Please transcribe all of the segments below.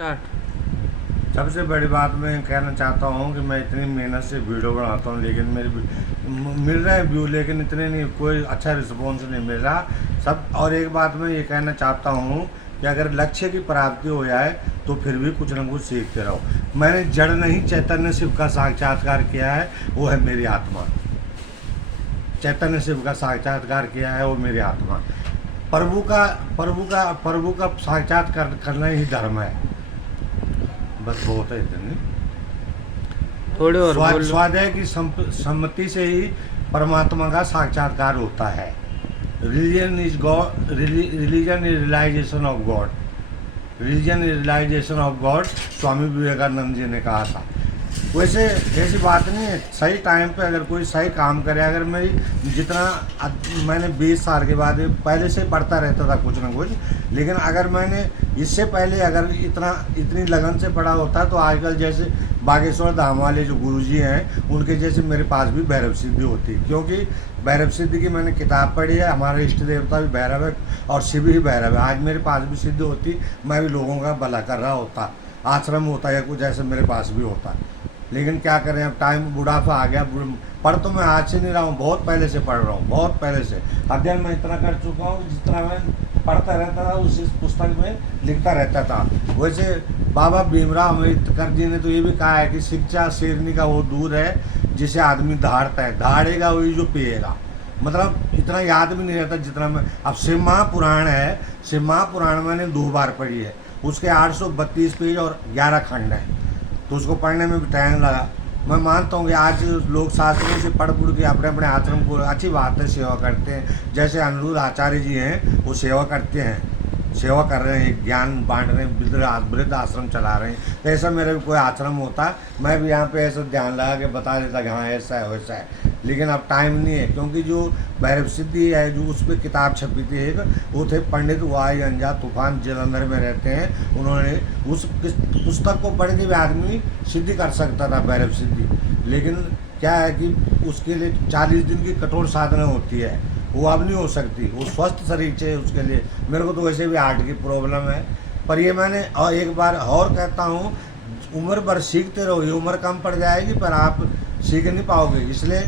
Start. सबसे बड़ी बात मैं कहना चाहता हूँ कि मैं इतनी मेहनत से वीडियो बनाता हूँ, लेकिन मिल रहे हैं व्यू, लेकिन इतने नहीं, कोई अच्छा रिस्पॉन्स नहीं मिल रहा सब। और एक बात मैं ये कहना चाहता हूँ कि अगर लक्ष्य की प्राप्ति हो जाए तो फिर भी कुछ ना कुछ सीखते रहो। मैंने जड़ नहीं चैतन्य शिव का साक्षात्कार किया है, वो है मेरी आत्मा। चैतन्य शिव का साक्षात्कार किया है, वो मेरी आत्मा। प्रभु का साक्षात्कार करना ही धर्म है। बस बहुत है इतनी। थोड़े और बोल लो। स्वाध्याय की सम्मति से ही परमात्मा का साक्षात्कार होता है। Religion is God, religion is realisation of God. Religion is realisation of God, Swami Vivekananda ji ने कहा था। वैसे ऐसी बात नहीं है, सही टाइम पे अगर कोई सही काम करे। अगर मेरी मैंने 20 साल के बाद, पहले से पढ़ता रहता था कुछ ना कुछ, लेकिन अगर मैंने इससे पहले अगर इतनी लगन से पढ़ा होता तो आजकल जैसे बागेश्वर धाम वाले जो गुरुजी हैं उनके जैसे मेरे पास भी भैरव सिद्धि होती। क्योंकि भैरव सिद्धि की मैंने किताब पढ़ी है, हमारे इष्ट देवता भी भैरव है और शिव ही भैरव है। आज मेरे पास भी सिद्धि होती, मैं भी लोगों का भला कर रहा होता, आश्रम होता या कुछ ऐसे मेरे पास भी होता। लेकिन क्या करें, अब टाइम बुढ़ापा आ गया। पढ़ तो मैं आज से नहीं रहा हूँ, बहुत पहले से पढ़ रहा हूँ, बहुत पहले से। अध्ययन मैं इतना कर चुका हूँ, जितना मैं पढ़ता रहता था उस पुस्तक में लिखता रहता था। वैसे बाबा भीमराव अम्बेडकर जी ने तो ये भी कहा है कि शिक्षा शेरनी का वो दूर है जिसे आदमी धाड़ता है, धाड़ेगा वही जो पिएगा। मतलब इतना याद भी नहीं रहता जितना मैं। अब शिव महापुराण है, शिव महापुराण मैंने 2 बार पढ़ी है। उसके 832 पेज और 11 खंड है, तो उसको पढ़ने में भी टाइम लगा। मैं मानता हूँ कि आज लोग शास्त्रों से पढ़ के अपने अपने आश्रम को, अच्छी बात है, सेवा करते हैं। जैसे अनिरुद्ध आचार्य जी हैं, वो सेवा करते हैं, सेवा कर रहे हैं, ज्ञान बांट रहे हैं, वृद्ध आश्रम चला रहे हैं। तो ऐसा मेरा भी कोई आश्रम होता, मैं भी यहाँ पे ऐसा ध्यान लगा के बता देता कि हाँ ऐसा है वैसा है। लेकिन अब टाइम नहीं है, क्योंकि जो भैरव सिद्धि है जो उस पर किताब छपी थी एक, वो थे पंडित वाई अंजा तूफान, जलंधर में रहते हैं। उन्होंने उस पुस्तक को पढ़ के भी आदमी सिद्धि कर सकता था, भैरव सिद्धि। लेकिन क्या है कि उसके लिए 40 दिन की कठोर साधना होती है, वो अब नहीं हो सकती। वो स्वस्थ शरीर चाहिए उसके लिए। मेरे को तो वैसे भी हार्ट की प्रॉब्लम है, पर ये मैंने और एक बार और कहता हूँ, उम्र भर सीखते रहो। ये उम्र कम पड़ जाएगी पर आप सीख नहीं पाओगे, इसलिए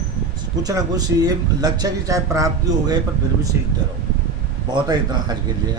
कुछ ना कुछ ये लक्ष्य की चाहे प्राप्ति हो गई पर फिर भी सीखते रहो। बहुत है इतना आज के लिए है।